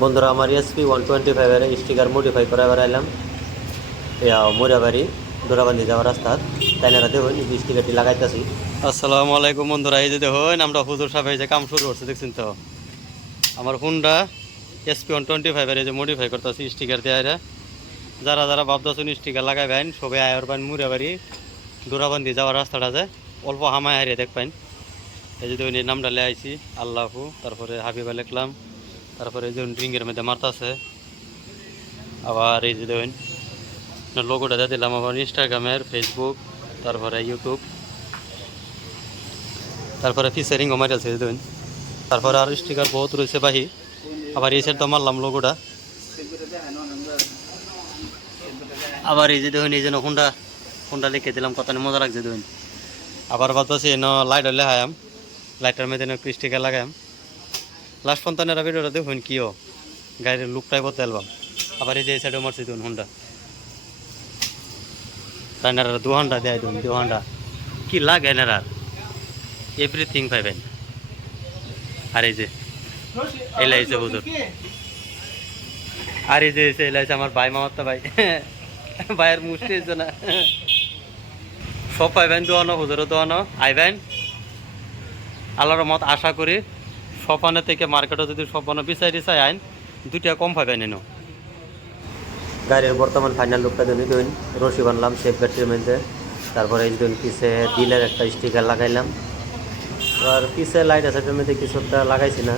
বন্ধুরা আমার এসপি 125 এর স্টিকার মডিফাই করা বেড়াইলাম মোরাবাড়ি ডোরাবান্দি যাওয়ার রাস্তা তাইনারা দেখুন এই স্টিকারটি লাগাইতেছি। আসসালামু আলাইকুম বন্ধুরা, এই যে দেখুন আমরা হুজুর সাহেব এই যে কাম শুরু করছে দেখছেন তো। আমার হুন্ডা এসপি 125 এই যে মডিফাই করতেছি স্টিকার দিয়ে। যারা যারা ভাবতেছেন স্টিকার লাগাইবেন সবাই আয়ের পান মুরাবাড়ি ডোরাবান্দি যাওয়ার রাস্তাটা যে অল্প হামায় হারিয়ে দেখবেন। এই যে দেখুন এই নামটা লে আইছি আল্লাহু, তারপরে হাবিবা লিখলাম, তারপরে এই যে ড্রিঙ্কের মধ্যে মারতাছে। আবার এই যে দেখুন লোগোটা দিয়ে দিলাম আমার ইনস্টাগ্রামের, ফেসবুক, তারপরে ইউটিউব, তারপরে ফিচারিংও মারিয়েছে দেখুন। তারপরে আর স্টিকার বহুত রয়েছে বাহি। আবার এই সাইড তো মারলাম লোগোটা। আবার এই যে দেখুন এই যেন হুন্ডা হুন্ডা লিখে দিলাম, কত মজা লাগছে দেখুন। আবার ভাবতেছি এন লাইট লেহায়াম, লাইটার মধ্যে স্টিকার লাগায়াম। লাস্ট পন্থানেরা ভিডিওটা দেখুন কিও গাড়ির লুকটাই বলতে অ্যালবাম। আবার এই যে এই সাইডে মারছি দেখুন হুন্ডা, তাই না 2 ঘন্টা দেয় দেখুন 2 ঘন্টা কি লাগে এনারা এভরিথিং পাইবেন। আর এই যে এলাইছে হুজুর, আর এই যে এলাইছে আমার ভাই মামাত্তা ভাই ভাইয়ের মুষ্টি হয়েছে না। সব পাইবেন দোয়ানো, হুজুরও দোয়ানো আইবেন আল্লাহর মত আশা করি। সপানে থেকে মার্কেটে যদি সপানো বিচারি চাই আইন 2 টাকা কম পাইবেন এনো। গাড়ির বর্তমান ফাইনাল লুকটা দিন দিন রশি বানলাম সেফ গাড়ির মধ্যে। তারপরে এই দিন পিছে দিলের একটা স্টিকার লাগাইলাম। আর পিছে লাইট সাইডের মধ্যে কিছু একটা লাগাইছি না,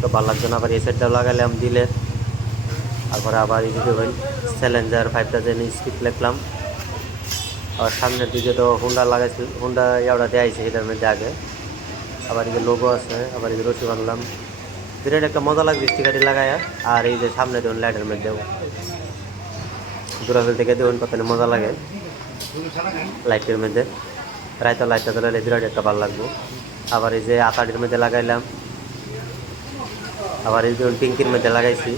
তো ভালো লাগছে না। আবার এই সাইডটা লাগাইলাম দিলের। তারপরে আবার এই দিকে চ্যালেঞ্জার 5টা যেন স্পিড লিখলাম। আর সামনের দিকে তো হুন্ডা লাগাইছি, হুন্ডা ইয়াওটা দেয়াইছে এটার মধ্যে আগে। আবার এই যে লোগো আছে, আবার এই যে রশি বানলাম। বিরাট একটা মজা লাগবে স্টিকারটি লাগাইয়া। আর এই যে সামনে দেখুন লাইটের মধ্যেও দূরাফেল থেকে দেখুন কত মজা লাগে লাইটের মধ্যে। রাইতে লাইটটা জ্বালালে বিরাট একটা ভালো লাগবো। আবার এই যে আকারের মধ্যে লাগাইলাম। আবার এই দেখুন পিঙ্কির মধ্যে লাগাইছি,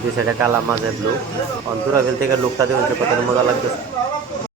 2 সাইডে কালা মাঝে ব্লু। দূরাফেল থেকে লুকটা দেখুন কত মজা লাগতেছে।